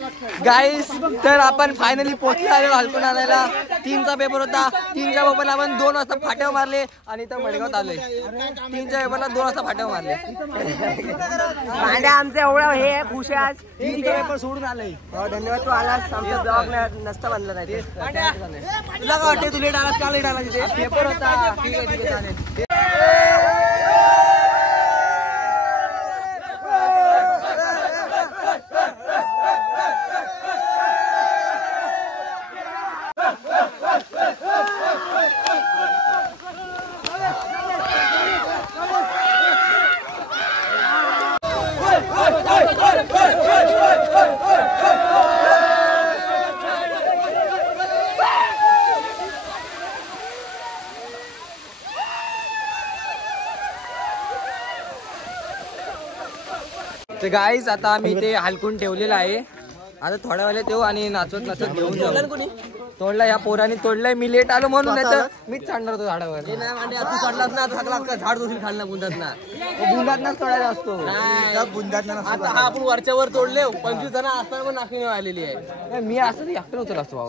गाईस तर आपण फायनली पोहोचलो आलो हलकून आणायला. 3चा पेपर होता. 3च्या पेपरला आपण 2 वाजता फाट्यावर मारले आणि इथं मडगावात आलोय. 3च्या पेपरला 2 वाजता फाट्यावर मारले. आमचे एवढं हे खुश आहे आज. 3चा पेपर सोडून आलोय. धन्यवाद तू आलास. आमचा ब्लॉग नसता बनला नाही. तुला काय वाटते तू लेट आलास का? लेट आला तिथे पेपर होता. ठीक आहे चालेल. तर गाईज आता आम्ही ते हलकून ठेवलेलं आहे. आता थोड्या वेळेला ठेवू आणि नाचत नाचत घेऊन जाऊ. तोडला या पोराने तोडलाय. मी लेट आलो म्हणून नाही तर मीच चढणार होतो झाडावर. तू चढलाच ना सगळा झाड दुसरी खाल्ला बुंदात ना. बुंदात नाच तोडायला असतो. आता हा आपण वरच्यावर तोडले. 25 जण असताना पण नाखी आलेली आहे. मी असं एकटं होतो असतो.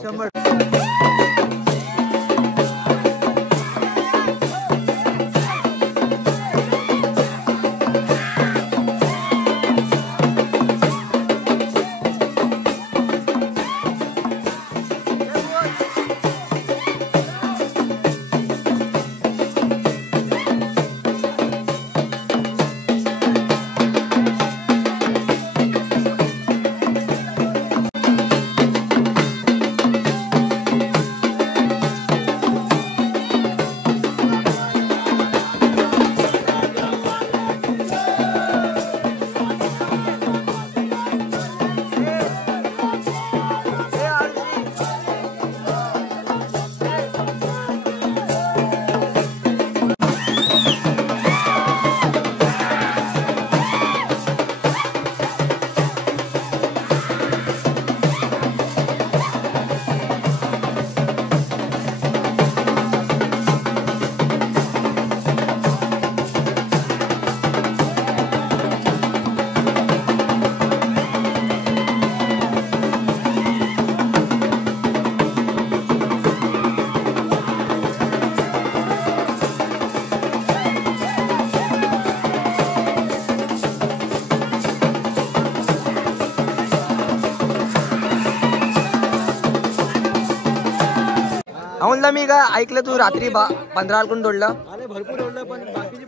अमोलदा मी का ऐकलं तू रात्री 15 हलकून तोडलं. भरपूर तोडलं पण बाकीची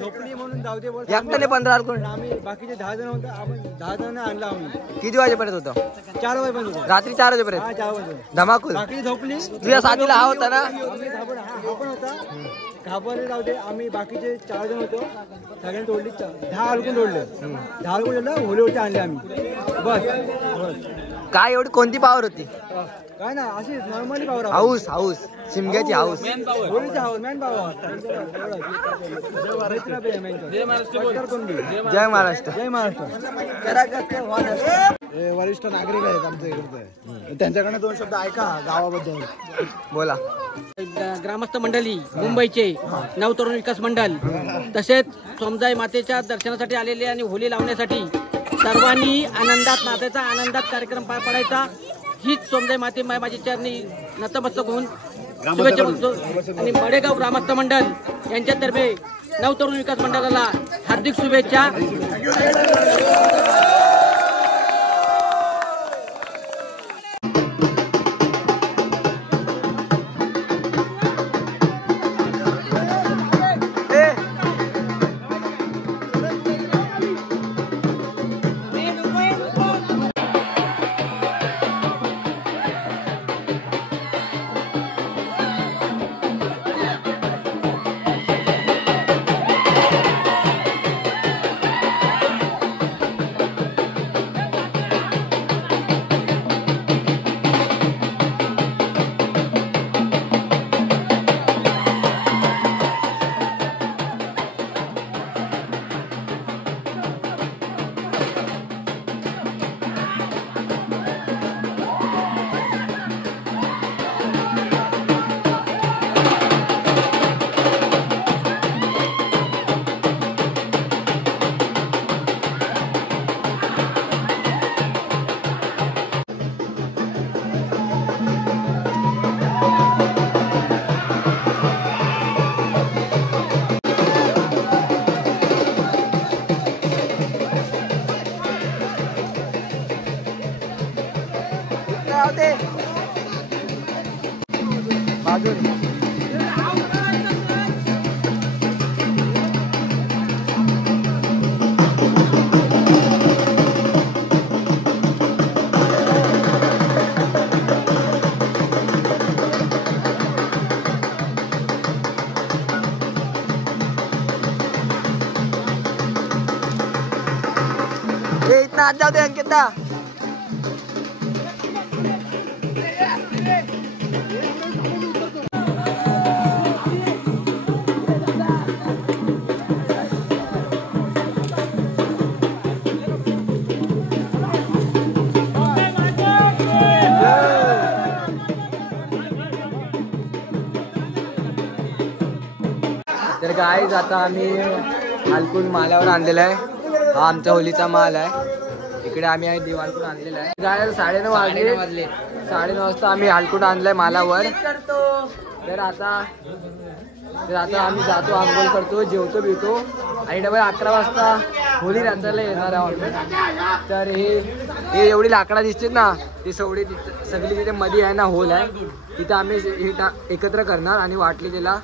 झोपली म्हणून जाऊ दे. एकट्याने 15 हलकून. आम्ही बाकीचे 10 जण होतो. आपण 10 जण आणला आम्ही. किती वाजेपर्यंत होतं? 4 वाजेपर्यंत होतो. रात्री 4 वाजेपर्यंत. हा 4 वाजेपर्यंत. धमाकूल. बाकी झोपली. तुझ्या साथीला हा होता ना? आम्ही हा पण होता. घाबरले जाऊ दे. आम्ही बाकीचे 4 जण होतो. सगळ्यांनी तोडली. 10 हलकून तोडले. 10 हलकून तोडलं. होलीवरती आणले आम्ही. बस. काय एवढी कोणती पावर होती? काय ना अशी नॉर्मली पावर. हाऊस हाऊस शिमग्याची हाऊस. होळीची हाऊस मॅन पावर. जय महाराष्ट्र. जय महाराष्ट्र. वरिष्ठ नागरिक आहेत आमच्या इकडचे. त्यांच्याकडनं 2 शब्द ऐका गावाबद्दल. बोला. ग्रामस्थ मंडळी मुंबईचे नवतरुण विकास मंडळ तसेच सोमजाई मातेच्या दर्शनासाठी आलेले आणि होली लावण्यासाठी सर्वांनी आनंदात मातेचा आनंदात कार्यक्रम पार पाडायचा हीच सोमजाई माते माझी चरणी नतमस्तक होऊन शुभेच्छा देतो. आणि मडेगाव ग्रामस्थ मंडळ यांच्यातर्फे नवतरुण विकास मंडळाला हार्दिक शुभेच्छा. राहू दे बाजूने. इतना आज जाऊ दे अंकिता. तर गाईज आता आम्ही हलकून माल्यावर आणलेला आहे. हा आमचा होलीचा माल आहे. इकडे आम्ही दिवाणकडून आणलेला आहे. गाय 9:30 वाजले. 9:30 वाजता आम्ही हलकून आणलाय मालावर. तर आता आम्ही जातो, आंघोळ करतो, जेवतो बिवतो आणि डबल 11 वाजता होली रचायला येणार आहोत. तर हे एवढी लाकडा दिसतात ना, ती सगळी तिथे मध्ये आहे ना होल आहे, तिथं आम्ही एकत्र करणार आणि वाटली त्याला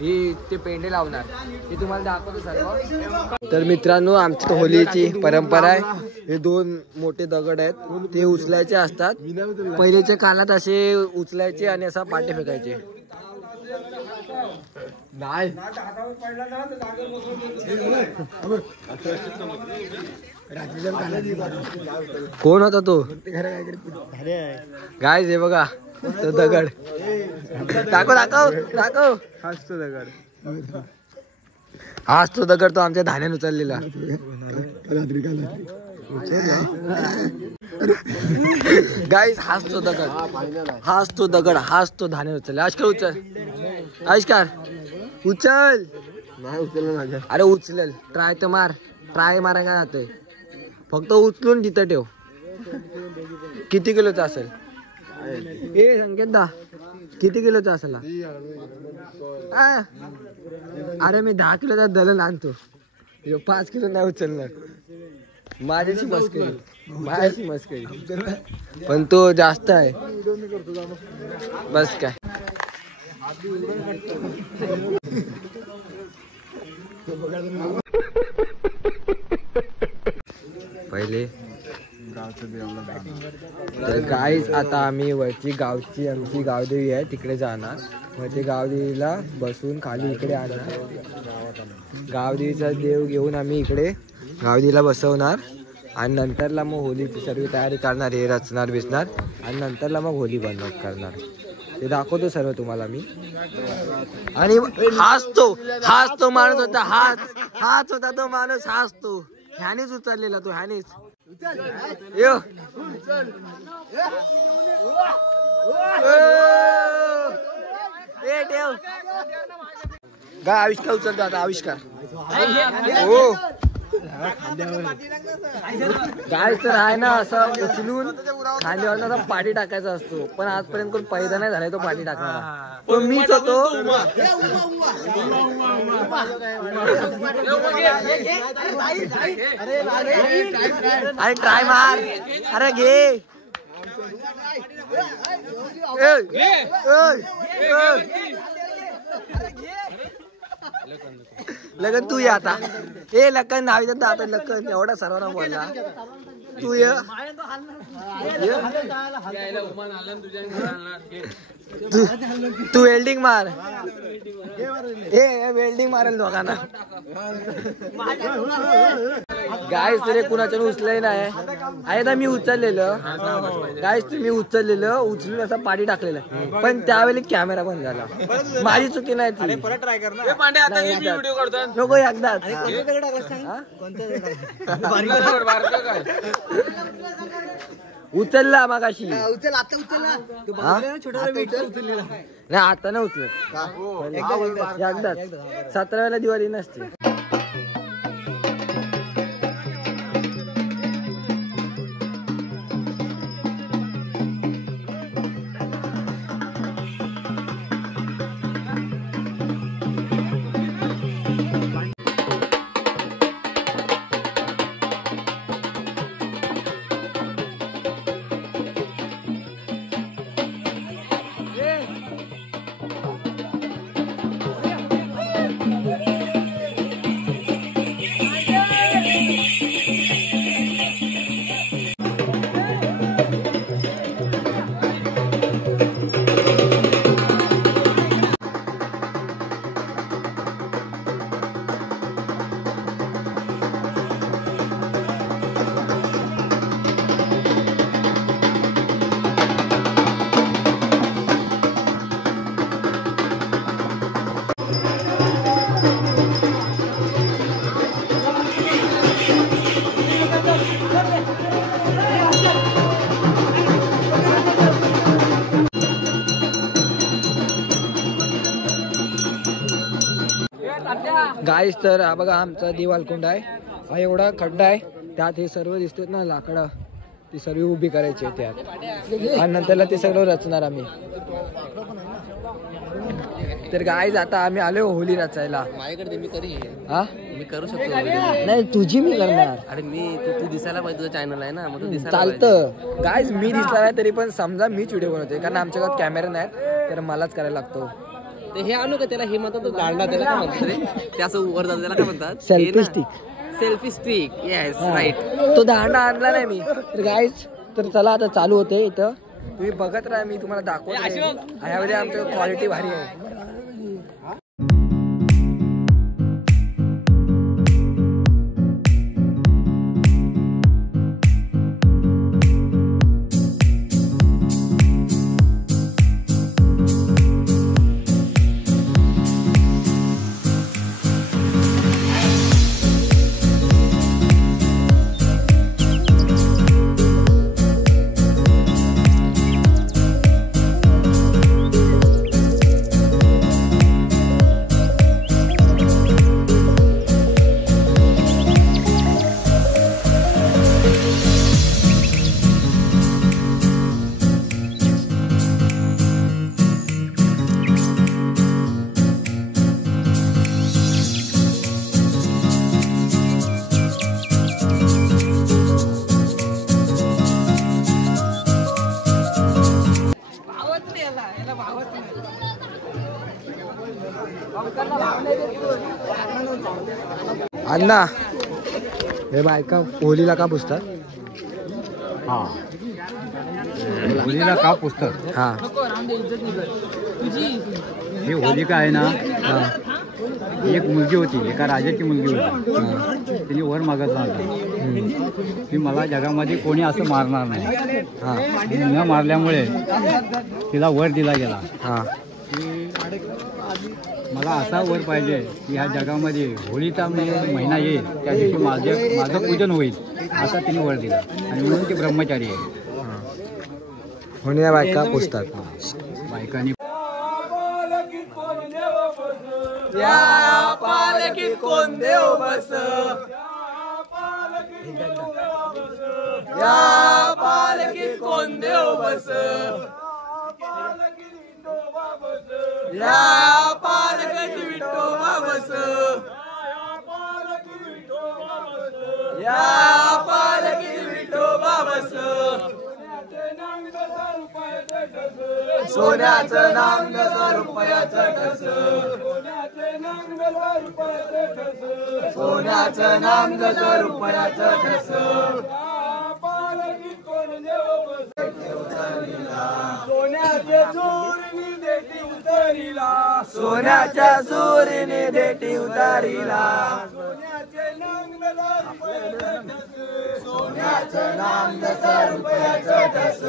ही ते पेंडे लावणार. हे तुम्हाला दाखवतो सर्व. तर मित्रांनो, आमची होलीची परंपरा आहे. हे 2 मोठे दगड आहेत, ते उचलायचे असतात. पहिलेच्या काळात असे उचलायचे आणि असा पाटे फेकायचे. नाही कोण होता तो? गाईज हे बघा तो दगड. दाखव. हाच तो दगड तो आमच्या धान्यान उचललेला. गाईज हाच तो धान्यान उचलला. आविष्कार उचल. नाही उचल. अरे उचल. ट्राय तर मार. ट्राय मारा काय जातंय. फक्त उचलून तिथं ठेव. किती किलोचा असेल? ए संकेत दा, किती किलोचा असेल? अरे मी 10 किलोचा दलल आणतो. 5 किलो नाही उचलणार. माझ्याची मस्करी. पण तो जास्त आहे. बस काय. पहिले तर गाईज आता आम्ही वरची आमची गावदेवी आहे तिकडे जाणार. मग ते गावदेवीला बसून खाली इकडे आणणार. गावदेवीचा देव घेऊन आम्ही इकडे गावदेवीला बसवणार आणि नंतरला मग होलीची सर्व तयारी करणार. हे रचणार बिसणार आणि नंतरला मग होली करणार. ते दाखवतो सर्व तुम्हाला मी. आणि हाच तो माणूस होता. हाच होता तो माणूस. हाच तो. ह्यानेच उचललेला तो. ह्यानेच ठेव. काय आविष्कार उचलतो आता. आविष्कार हो काय तर आहे ना, असं उचलून खांद्यावर असा पाठी टाकायचा असतो. पण आजपर्यंत कोण पैदा नाही झालाय तो पाठी टाकणारा. तो मीच होतो. अरे ट्राय मार. अरे घे. लगन तू ये आता. ए लखन नावी आता. लखन एवढा सर्वांना बोलला. तू ये. तू वेल्डिंग मार. वेल्डिंग मारेल दोघांना. गाईस तरी कुणाच्या उचलले नाही आहे ना. मी उचललेलं गाईस. तुम्ही उचलून असं पाठी टाकलेलं. पण त्यावेळी कॅमेरा बंद झाला. माझी चुकी नाही ती. नको एकदाच. उचलला मागाशी. नाही आता नाही उचलत. एकदाच. 17व्याला दिवाळी नसते. गाईस तर हा बघा आमचा देव हलकुंड आहे. हा एवढा खड्डा आहे, त्यात हे सर्व दिसतात ना लाकडं, ती सर्व उभी करायची त्यात आणि नंतरला ते सगळं रचणार आम्ही. तर गाईज आता आम्ही आलो होली रचायला. माझ्याकडे मी करी हा मी करू शकतो. नाही तुझी मी करणार. अरे मी तू दिसायला पाहिजे, तुझं चॅनल आहे ना, मग तू दिसायला चालतं. गाईज मी दिसणार आहे तरी पण समजा मीच व्हिडिओ बनवतोय, कारण आमच्या घरात कॅमेरा नाहीत तर मलाच करायला लागतो. ते हे आणू का त्याला, हे म्हणतात तो गाडला, त्याला काय म्हणतात रे, ते असं वर जातं त्याला काय म्हणतात, selfie stick. Selfie stick. Yes right. तो दांडा आणला नाही मी. तर गाईज तर चला आता चालू होते इथं, तुम्ही बघत राहा, मी तुम्हाला दाखवतो. ह्यामध्ये आमचं क्वालिटी भारी आहे. अण्णा हे बायका होलीला का पुसतात? हा होलीला का पुसतात? हा ही होलिका आहे ना, एक मुलगी होती, एका राजाची मुलगी होती. तिने वर मागितला होता की मला जगामध्ये कोणी असं मारणार नाही. न मारल्यामुळे तिला वर दिला गेला. मला असा वर पाहिजे की ह्या जगामध्ये होळीचा महिना येईल, त्या दिवशी माझं पूजन होईल, असा तिने वर दिला. आणि म्हणून ती ब्रह्मचारी आहे. होण्या बायका पुसतात. बायकांनी पालखीत कोण देव बस, या पालखीत कोण देव बस, या पालखीत विठोबा बस, या पालखीत विठोबा बस. सोन्याचं नाम 10 रुपयाचं ठस, सोन्याचं नाम 10 रुपयाचं ठस. सोन्याच्या चोरीने देठी उतारीला, सोन्याच्या चोरीने देठी उतारीला. सोन्याचं नाम 10 रुपयाचं ठस.